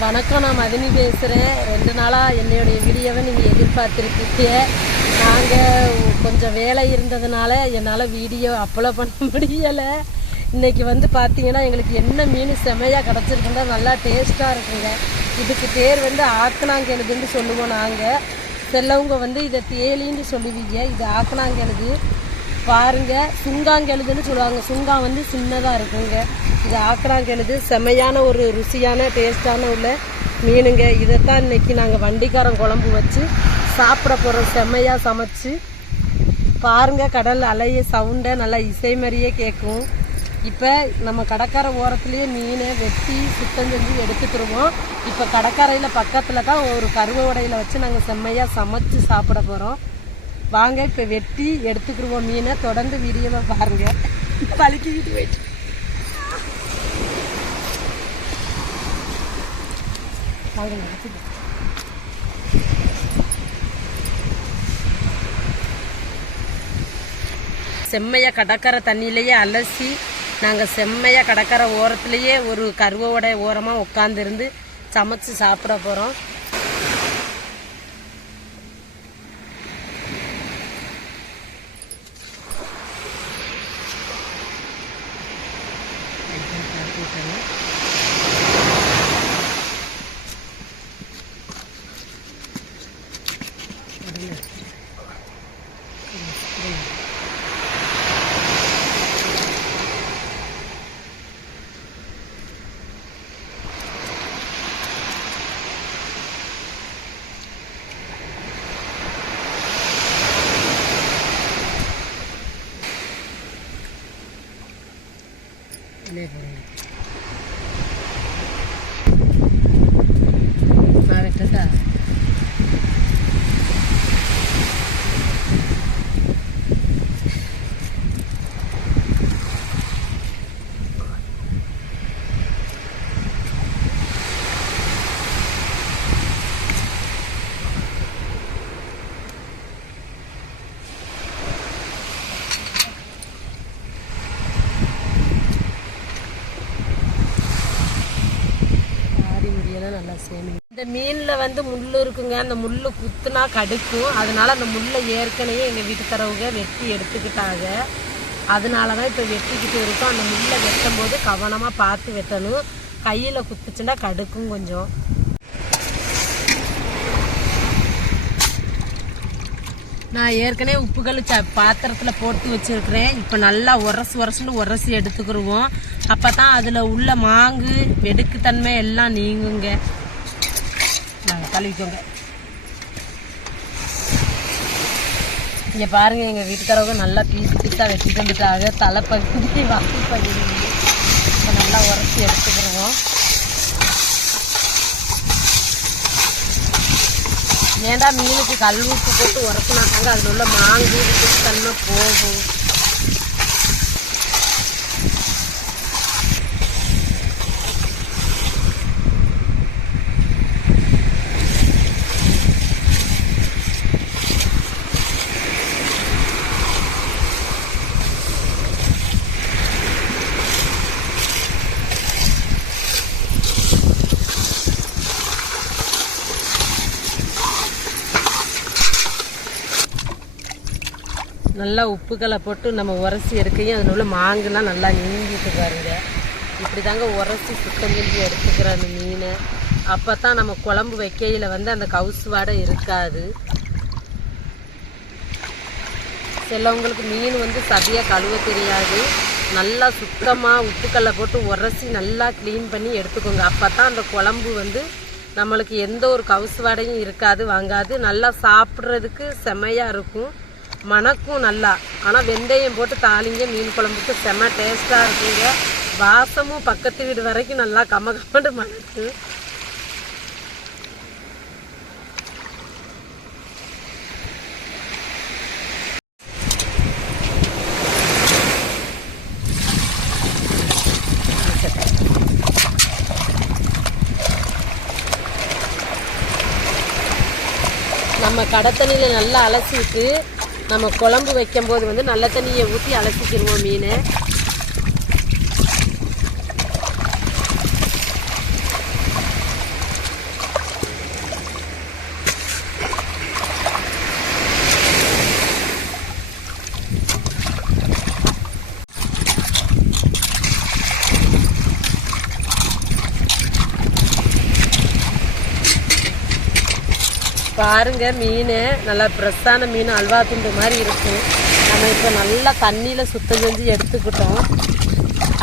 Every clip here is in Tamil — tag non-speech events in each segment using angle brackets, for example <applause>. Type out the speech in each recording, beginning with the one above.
வணக்கம் நான் மதினி பேசுகிறேன் ரெண்டு நாளாக என்னுடைய வீடியோவை நீங்கள் எதிர்பார்த்துருக்கீங்க. நாங்கள் கொஞ்சம் வேலை இருந்ததுனால என்னால் வீடியோ அப்லோட் பண்ண <laughs> முடியலை. இன்னைக்கு வந்து பார்த்தீங்கன்னா எங்களுக்கு என்ன மீன் செமையாக கிடச்சிருக்குன்னா நல்லா டேஸ்ட்டாக இருக்குங்க. இதுக்கு பேர் வந்து ஆக்கனாங்கெழுதுன்னு சொல்லுவோம் நாங்கள் செல்லவங்க வந்து இதை தேலின்னு சொல்லுவீங்க. இது ஆக்கனாங்கெழுது. பாருங்க சுங்காங்கெழுதுன்னு சொல்லுவாங்க. சுங்கா வந்து சின்னதாக இருக்குங்க. இது ஆக்கிராங்கெழுது செமையான ஒரு ருசியான டேஸ்டான உள்ள மீனுங்க. இதைத்தான் இன்னைக்கு நாங்கள் வண்டிக்காரன் குழம்பு வச்சு சாப்பிட போகிறோம் செம்மையாக சமைச்சு. பாருங்க கடல் அலைய சவுண்டை நல்லா இசை மாதிரியே கேட்கும். இப்போ நம்ம கடற்கரை ஓரத்துலேயே மீனை வெட்டி சுத்தம் செஞ்சு எடுத்துக்கிடுவோம் இப்போ கடற்கரையில் பக்கத்தில் தான் ஒரு கருவ உடையில வச்சு நாங்கள் செம்மையாக சமைச்சு சாப்பிட போகிறோம் வாங்க இப்போ வெட்டி எடுத்துக்கிருவோம் மீனை. தொடர்ந்து வீடியோவை பாருங்க. பழுக்கிட்டு போயிட்டு. வாங்க செம்மையா கடற்கரை தண்ணியிலேயே அலசி நாங்கள் செம்மையா கடற்கரை ஓரத்துலேயே ஒரு கருவோட ஓரமாக உட்காந்துருந்து சமைச்சு சாப்பிட போகிறோம் என்ன போடுங்க நான் வெட்டட்டா ஆடி முடியெல்லாம் இந்த மீனில் வந்து முள் இருக்குங்க. அந்த முள் குத்துனா கடுக்கும். அதனால அந்த முள்ளை ஏற்கனவே எங்கள் வீட்டுக்காரவங்க வெட்டி எடுத்துக்கிட்டாங்க. அதனால தான் இப்போ வெட்டிக்கிட்டு இருக்கோம். அந்த முள்ளை வெட்டும் போது கவனமாக பார்த்து வெட்டணும். கையில் குத்துச்சுன்னா கடுக்கும் கொஞ்சம். நான் ஏற்கனவே உப்புகள் ச பாத்திரத்தில் போட்டு வச்சிருக்கிறேன். இப்போ நல்லா உரசு உரசுன்னு உரசி எடுத்துக்கிடுவோம் அப்போ தான் அதில் உள்ள மாங்கு வெடுக்குத்தன்மை எல்லாம் நீங்குங்க. நாங்கள் கழுவிக்கோங்க இங்கே பாருங்கள் எங்கள் வீட்டுக்காரவங்க நல்லா பீஸ் பீஸாக வெட்டிட்டு வந்துட்டாங்க தலைப்பகுதி வாசி பகுதி. இப்போ நல்லா உரைச்சி எடுத்துக்கிடுவோம் ஏன்டா மீனுக்கு கல் உப்பு போட்டு உரத்துனாக்காங்க அதில் உள்ள மாங்கு தன்மை போகும் நல்லா உப்புக்களை போட்டு நம்ம உரசி எடுக்கையும் அதில் உள்ள மாங்குலாம் நல்லா நீங்கிட்டு பாருங்க. இப்படி தாங்க உரசி சுத்தம் செஞ்சு எடுத்துக்கிற அந்த மீனை. அப்போ தான் நம்ம குழம்பு வைக்கையில் வந்து அந்த கவுசு வாடை இருக்காது. சிலவங்களுக்கு மீன் வந்து சதியாக கழுவ தெரியாது. நல்லா சுத்தமாக உப்புக்கல்லை போட்டு உரசி நல்லா க்ளீன் பண்ணி எடுத்துக்கோங்க. அப்போ தான் அந்த குழம்பு வந்து நம்மளுக்கு எந்த ஒரு கவுசு வாடையும் இருக்காது வாங்காது. நல்லா சாப்பிட்றதுக்கு செமையாக இருக்கும். மணக்கும் நல்லா. ஆனால் வெந்தயம் போட்டு தாளிங்க மீன் குழம்புக்கு செம டேஸ்ட்டாக இருக்குங்க. வாசமும் பக்கத்து வீடு வரைக்கும் நல்லா கம்ம கம்மண்டு மணக்கு. நம்ம கடத்தண்ணியில் நல்லா அலசிட்டு நம்ம குழம்பு வைக்கும்போது வந்து நல்ல தண்ணியை ஊற்றி அலசிக்கிடுவோம் மீனை. பாருங்க மீன். நல்லா ஃப்ரெஷ்ஷான மீன் அல்வா துண்டு மாதிரி இருக்கும் நம்ம இப்போ நல்லா தண்ணியில் சுத்தம் செஞ்சு எடுத்துக்கிட்டோம்.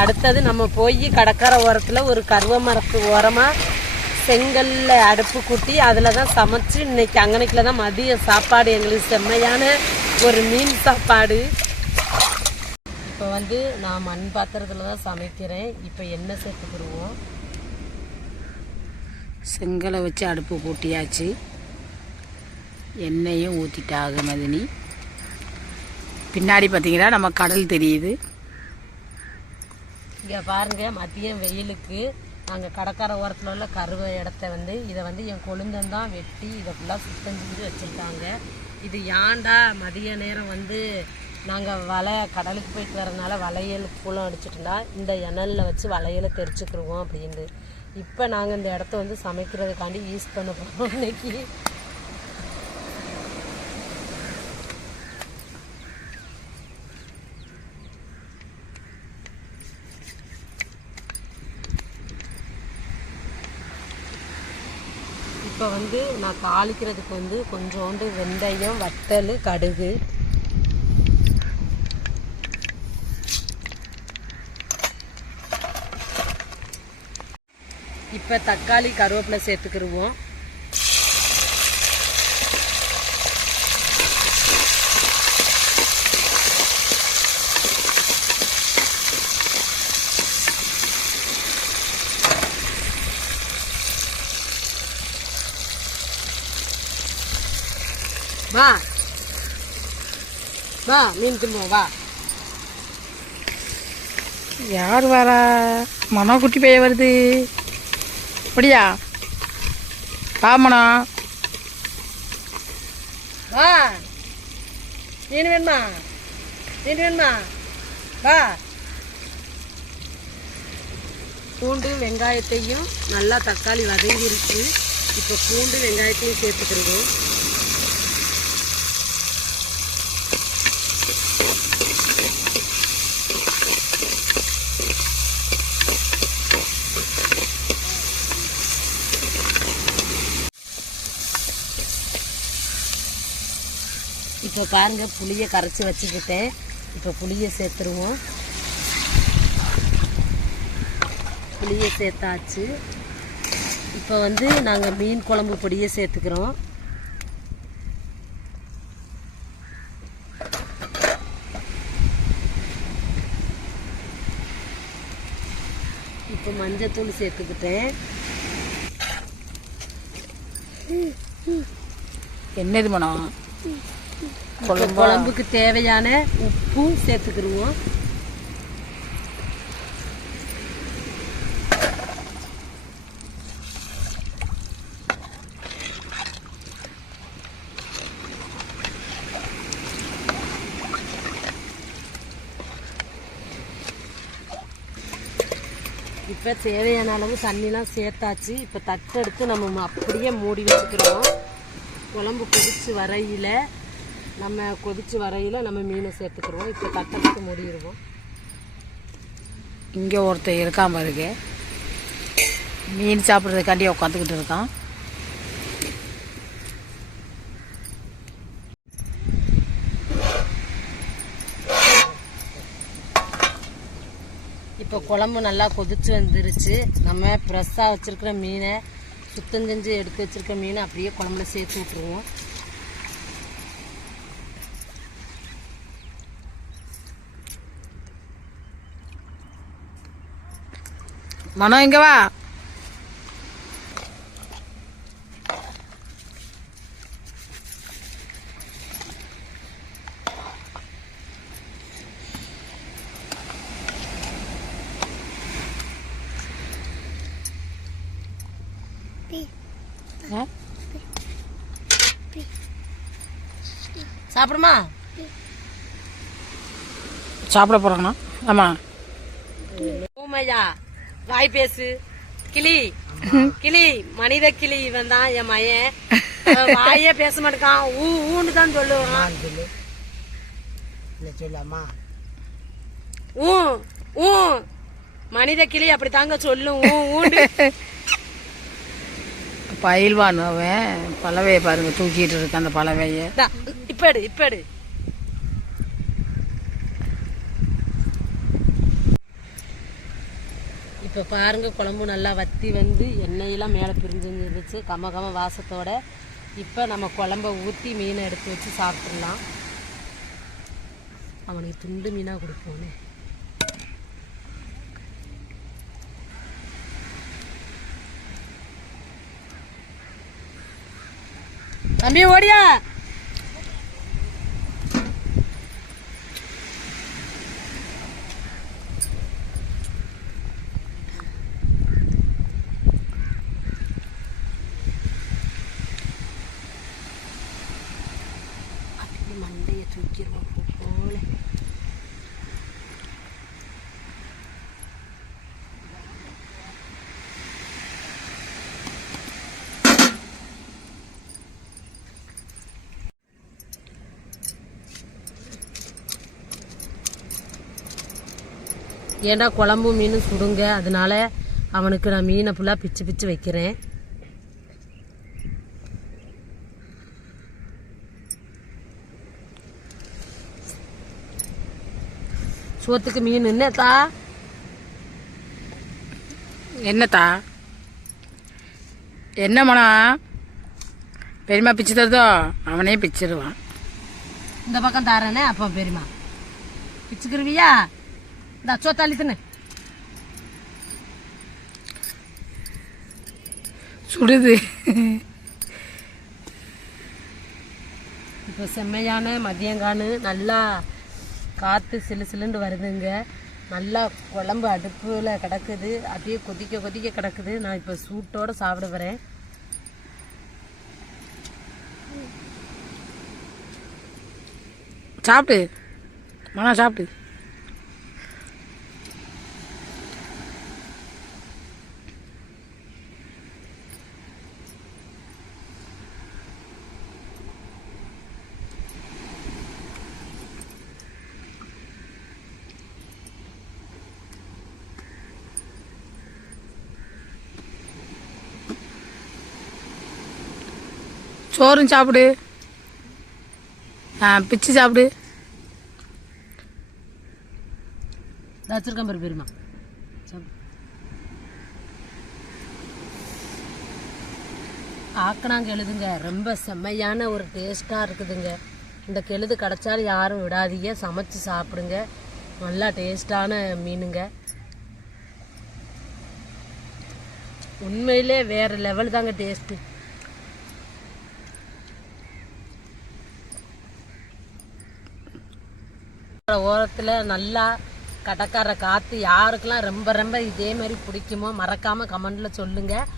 அடுத்தது நம்ம போய் கடற்கரை ஓரத்தில் ஒரு கருவ மரத்து ஓரமாக செங்கல்ல அடுப்பு கூட்டி அதில் தான் சமைச்சு இன்னைக்கு அங்கனைக்கில் தான் மதிய சாப்பாடு எங்களுக்கு செம்மையான ஒரு மீன் சாப்பாடு. இப்போ வந்து நான் மண் பாத்திரத்தில் தான் சமைக்கிறேன். இப்போ என்ன சேர்த்துக்கிடுவோம். செங்கலை வச்சு அடுப்பு கூட்டியாச்சு. எண்ணெயும் ஊற்றிட்டாக மதினி. பின்னாடி பார்த்தீங்கன்னா நம்ம கடல் தெரியுது. இங்கே பாருங்கள் மதியம் வெயிலுக்கு நாங்கள் கடற்கரை ஓரத்தில் உள்ள கருவ இடத்த வந்து இதை வந்து என் கொழுந்தன் தான் வெட்டி இதை ஃபுல்லாக சுத்தம் செஞ்சு வச்சுருக்காங்க. இது ஏன்டா மதிய நேரம் வந்து நாங்கள் வலை கடலுக்கு போயிட்டு வரதுனால வளையல் கூலம் அடிச்சிட்டுனா இந்த இணலில் வச்சு வளையலை தெரிச்சுக்கிருவோம் அப்படின்னு இப்போ நாங்கள் இந்த இடத்த வந்து சமைக்கிறதுக்காண்டி யூஸ் பண்ண போகிறோம் இன்னைக்கு. இப்போ வந்து நான் தாளிக்கிறதுக்கு வந்து கொஞ்சோண்டு வெந்தயம் வத்தல் கடுகு. இப்போ தக்காளி கருவேப்பிலை சேர்த்துக்கிருவோம். வா. வா மீன் திம்போம் வா. யார் வரா? மனோ குட்டி பைய வருது. அப்படியா வா மனோ. வா. மீன் வேணுமா? மீன் வேணுமா? வா. பூண்டு வெங்காயத்தையும் நல்லா தக்காளி வதங்கிருச்சு. இப்போ பூண்டு வெங்காயத்தையும் சேர்த்துக்கிறது இப்போ பாருங்க புளியை கரைச்சி வச்சுக்கிட்டேன். இப்போ புளியை சேர்த்துருவோம். புளியை சேர்த்தாச்சு. இப்போ வந்து நாங்கள் மீன் குழம்பு பொடியை சேர்த்துக்கிறோம். இப்போ மஞ்சத்தூள் சேர்த்துக்கிட்டேன். என்னது மனோ? இப்போ குழம்புக்கு தேவையான உப்பும் சேர்த்துக்கிருவோம். இப்போ தேவையான அளவு தண்ணிலாம் சேர்த்தாச்சு. இப்போ தட்டெடுத்து நம்ம அப்படியே மூடி வச்சுக்கிறோம். குழம்பு கொதிச்சு வரையில் நம்ம கொதிச்சு வரையில் நம்ம மீனை சேர்த்துக்கிறோம் இப்போ தட்டெடுத்து மூடிடுவோம். இங்கே ஒருத்தர் இருக்கான் பாருங்க. மீன் சாப்பிட்றதுக்காண்டி உட்காந்துக்கிட்டு இருக்கான். இப்போ குழம்பு நல்லா கொதிச்சு வந்துருச்சு. நம்ம ஃப்ரெஷ்ஷாக வச்சுருக்கிற மீனை சுத்தம் செஞ்சு எடுத்து வச்சுருக்க மீனை அப்படியே குழம்புல சேர்த்து விட்ருவோம் மனோ இங்கே வா. சாப்பிடுமா? சாப்பிட போகிறாங்கண்ணா ஆமாம் ஓமையா வாய் பேசு. கிளி. கிளி. மனித கிளி இவன் தான் என் மயன் வாயே பேச மாட்டேக்கான் ஊ ஊன்னு தான் சொல்லுவான். சொல்லாமா ஊ ஊ. மனித கிளி அப்படி தாங்க சொல்லும். ஊ ஊண்டு பயில்வான் அவன். பலவையை பாருங்க தூக்கிட்டு இருக்கு அந்த பலவையை. இப்ப எடு இப்ப எடு. இப்போ பாருங்க குழம்பு நல்லா வத்தி வந்து எண்ணெயெல்லாம் மேலே பிரிஞ்சு இருந்துச்சு. கம கம வாசத்தோட இப்போ நம்ம குழம்ப ஊற்றி மீனை எடுத்து வச்சு சாப்பிட்றலாம் அவனுக்கு துண்டு மீனாக கொடுப்போனே. தம்பி ஓடியா? ஏன்டா குழம்பு மீன் சுடுங்க. அதனால அவனுக்கு நான் மீனை ஃபுல்லாக பிச்சு பிச்சு வைக்கிறேன். சோத்துக்கு மீன் என்னத்தா? என்னத்தா? என்ன மனம் பெரியம்மா பிச்சு தருதோ? அவனே பிச்சிருவான். இந்த பக்கம் தாரனே அப்போ பெரியமா பிச்சுக்கிருவியா? இந்த சோத்தாளி தின்னு சுடுது இப்போ செம்மையான மதியங்கானு நல்லா காற்று சிலு சிலுண்டு வருதுங்க. நல்லா குழம்பு அடுப்பில் கிடக்குது. அப்படியே கொதிக்க கொதிக்க கிடக்குது. நான் இப்போ சூட்டோடு சாப்பிட வரேன் சாப்பிடு. மனம் சாப்பிடு. சோறும் சாப்பிடு. ஆ பிச்சு சாப்பிடு. வச்சிருக்கேன் பாரு பெரியமா ஆக்கணாங்க எழுதுங்க ரொம்ப செம்மையான ஒரு டேஸ்ட்டாக இருக்குதுங்க. இந்த கெழுது கிடச்சாலும் யாரும் விடாதீங்க. சமைச்சு சாப்பிடுங்க. நல்லா டேஸ்டான மீனுங்க. உண்மையிலே வேறு லெவல் தாங்க டேஸ்ட்டு ஓரத்தில் நல்லா கடற்கரை காற்று யாருக்கெல்லாம் ரொம்ப ரொம்ப இதே மாதிரி பிடிக்குமோ மறக்காமல் கமெண்டில் சொல்லுங்கள்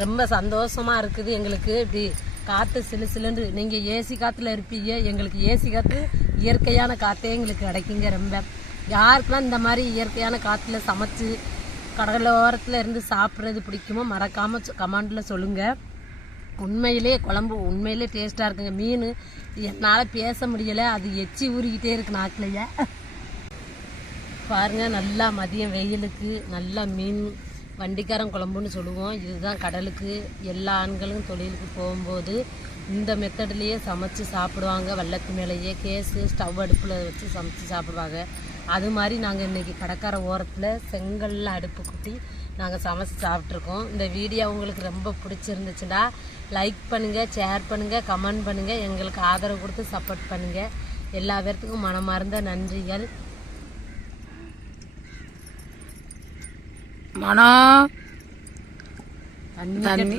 ரொம்ப சந்தோஷமாக இருக்குது எங்களுக்கு. இப்படி காற்று சிலு சிலுண்டு நீங்கள் ஏசி காற்றுல இருப்பீங்க எங்களுக்கு ஏசி காற்று இயற்கையான காற்றே எங்களுக்கு கிடைக்குங்க ரொம்ப. யாருக்கெல்லாம் இந்த மாதிரி இயற்கையான காற்றுல சமைச்சு கடலோரத்தில் இருந்து சாப்பிட்றது பிடிக்குமோ மறக்காமல் கமெண்டில் சொல்லுங்கள் உண்மையிலே குழம்பு உண்மையிலே டேஸ்ட்டாக இருக்குங்க. மீன் என்னால் பேச முடியலை. அது எச்சி ஊறிக்கிட்டே இருக்கு நாக்கிலையே. பாருங்க நல்லா மதியம் வெயிலுக்கு நல்லா மீன் வண்டிக்காரன் குழம்புன்னு சொல்லுவோம். இதுதான் கடலுக்கு. எல்லா ஆண்களும் தொழிலுக்கு போகும்போது இந்த மெத்தட்லேயே சமைச்சு சாப்பிடுவாங்க. வெள்ளத்து மேலேயே கேஸு ஸ்டவ் அடுப்பில் வச்சு சமைச்சு சாப்பிடுவாங்க. அது மாதிரி நாங்கள் இன்றைக்கி கடற்கரை ஓரத்தில் செங்கல்ல அடுப்பு குட்டி நாங்கள் சமைச்சு சாப்பிட்ருக்கோம் இந்த வீடியோ உங்களுக்கு ரொம்ப பிடிச்சிருந்துச்சுன்னா லைக் பண்ணுங்கள் ஷேர் பண்ணுங்கள் கமெண்ட் பண்ணுங்கள் எங்களுக்கு ஆதரவு கொடுத்து சப்போர்ட் பண்ணுங்கள் எல்லா பேர்த்துக்கும் மனமார்ந்த நன்றிகள். மனம் தண்ணி.